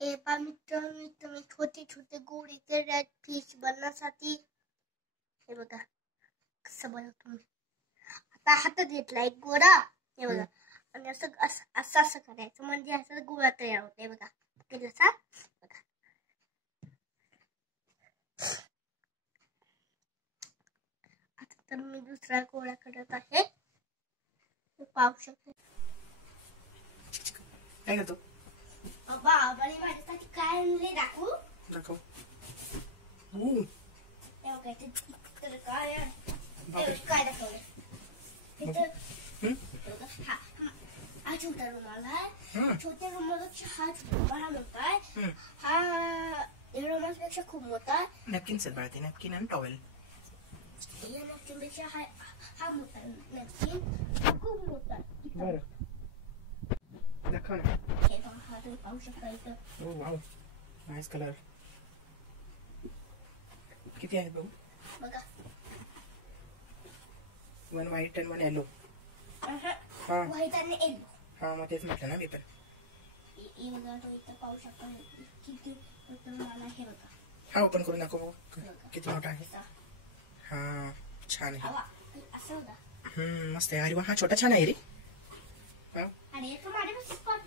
हे पहा मित्रांनो, तुम्ही छोटे छोटे गोळे रेड फिश बनवण्यासाठी हे बघा कसं बनवतो मी. आता हातात घेतला एक गोळा, हे बघा, आणि असं असं असं असं करायचं म्हणजे असं गोळा तयार होते. बघा केलं बघा. आता तर मी दुसरा गोळा करत आहे. पाहू शकतो काय करतो बाबाने माझ्यासाठी काय आणले दाखवू. तर काय काय दाखवलं हा छोटा रुमाल आहे. छोट्या रुमालापेक्षा हा छोटा रुमाल म्हणताय. हा रुमालपेक्षा खूप मोठा आहे. नॅपकिन सर बाळते, नॅपकिन आणि टॉवेल. या नॅपकिन पेक्षा हा मोठा नॅपकिन खूप मोठा आहे. दाखव ना. हे पहा तुम्ही पाहू शकता इथं. ओ वाव, नाईस कलर. किती आहेत भाऊ? बघा, 1 व्हाईट आणि 1 येलो. व्हाईट आणि येलो. हा मग तेच म्हटलं ना मी पण. बघा तो इथं पाहू शकता किती मला हे बघा. हा ओपन करून दाखव किती मोठा आहे. हा छान आहे. असं होता. मस्त आहे. अरे वा, हा छोटा छान आहे रे. अरे तो माझ्यासाठी पण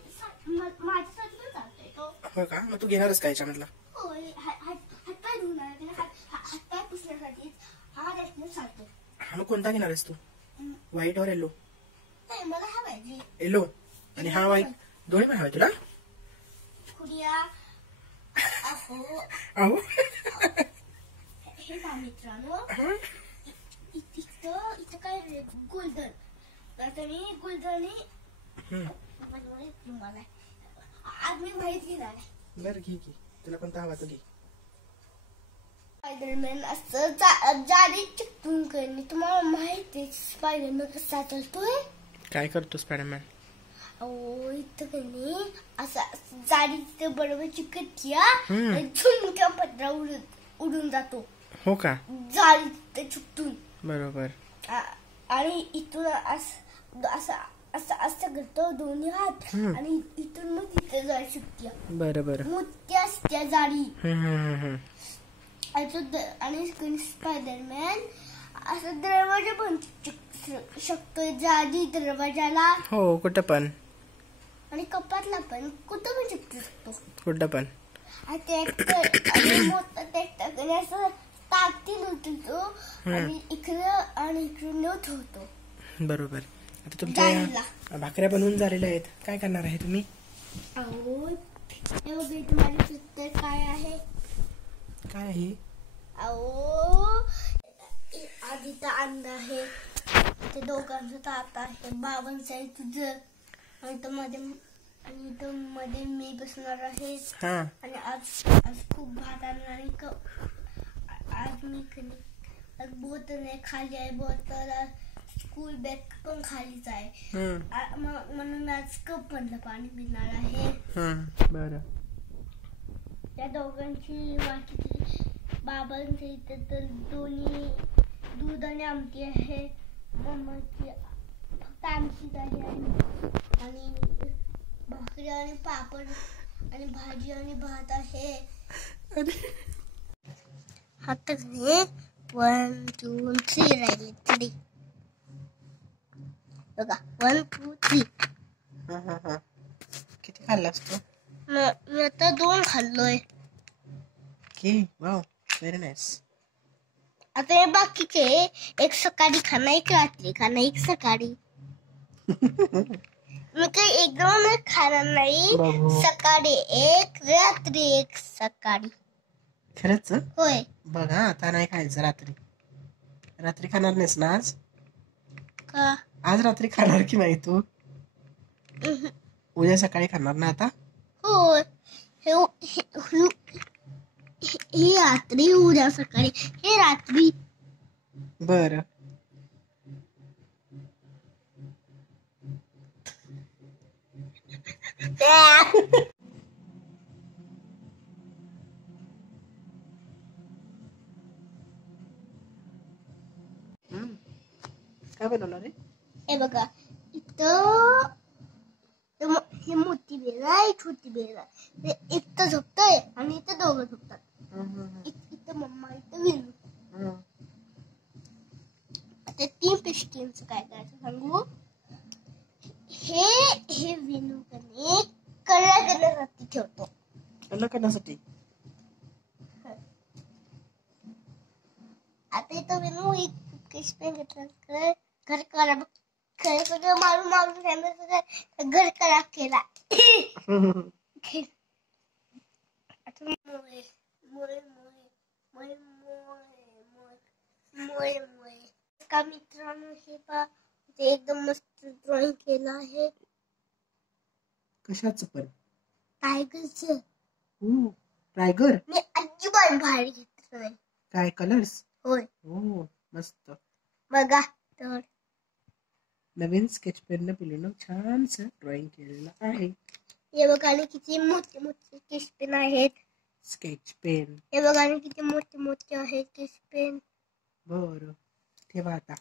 चालतोय तो. हो का, मग तू घेणारच का याच्यामधला? होय, हातपाय धुणार, हातपाय पुसण्यासाठी हा त्यातून चालतो. हा मग कोणता घेणार आहेस तू? व्हाईट और येलो? नाही, मला हा पाहिजे येलो. आणि हा व्हाईट, दोन्ही पण हवे तुला? खुडिया अहो अहो हे पहा मित्रांनो, इथं काय गोल्डन. आता मी गोल्डन रुमाल आहे. आज मी व्हाईट घेणार आहे. बरं घे की, तुला कोणता हवा तो घे. स्पायडरमॅन असं जाडी चिकटून करणे. तुम्हाला माहिती स्पायडरमॅन कसा चालतोय? काय करतो स्पायडरमॅन? अहो इथं कणी असं जाडी तिथं बरोबर चिकटल्या झुणक्या पत्रा उडून जातो. हो का, जाडी तिथं चिकटून. बरोबर. आणि इथून असं असं असं असं करतो दोन्ही हात, आणि इथून मग तिथे जायला शिकत्या. बरोबर, मोठ्या असत्या जाडी. आणि स्पायडरमॅन असं दरवाजा पण शकतो, जाडी दरवाजाला. हो, कुठं पण. आणि कपातला पण कुठं पण चिकटू शकतो. कुठं पण. मोठं ट्रॅक्टर असं ताकतील उचलतो आणि इकडं नेत होतो. बरोबर. आता तुमच्या भाकऱ्या बनवून झालेल्या आहेत, काय करणार आहे तुम्ही? अहो हे बघा, तुम्हाला उत्तर काय आहे? काय आहे? अहो आधी तर अंडा आहे, ते दोघांचं ताट आहे, बाबांचं आहे तुझं, आणि तो मध्ये मी बसणार आहे. आणि आज खूप भात आणणार आहे. आज मी बोतल नाही खाली आहे, बोतल स्कूल बॅग पण खालीच आहे. म्हणून आज कप मधलं पाणी पिणार आहे. बरं. त्या दोघांची वाटी, बाबांच्या इथे तर दोन्ही दूध आणि आमटी आहे. मम्माची फक्त आमटीच आहे. आणि भाकरी आणि पापड आणि भाजी आणि भात आहे. आता 1 2 3 राहिले. 3 बघा, 1 2 3. किती खाल्लास तू? मी आता 2 खाल्लोय. Wow, very nice. आता हे बाकीचे एक सकाळी खाणं, एक रात्री खाणं, एक सकाळी. मी काही एकदम खाणार नाही. सकाळी एक, रात्री एक. सकाळी. खरंच? होय. बघा, आता नाही खायचं रात्री. रात्री खाणार नाहीस ना आज? का? आज रात्री खाणार की नाही तू? उद्या सकाळी खाणार ना आता? होय. ही रात्री, उद्या सकाळी. हे रात्री. बर. काय बनवलं रे? हे बघा, इथं ही मोठी बेल आहे, छोटी बेल आहे. ते इथं झोपतोय आणि इथं दोघं झोपतात. इथं मम्मा, इथं विनू. आता 3 पिस्टनचं काय करायचं सांगू. हे विनू कने कलर करण्यासाठी ठेवतो. कलर करण्यासाठी. आता इथं विनू एक पिस्टन घेतलं, घर करा मारून मारून घर करा केला. आता मोळे मोळे मोळे मोळे मोळे मोळे मोळे का मित्रांनो, हे पहा ते एकदम मस्त ड्रॉइंग केलं आहे. कशाचं पण. टायगरचं. टायगर. मी अजिबात भारी घेतलं. काय कलर्स. होय. मस्त. बघा तर नवीन स्केच पेन न पिलून छानस ड्रॉइंग केलेलं आहे. हे बघा आणि किती मोठे मोठे स्केच पेन आहेत. Sketch pen. हे बघा आणि किती मोठे मोठे आहेत स्केच पेन. बरं ठेवा आता.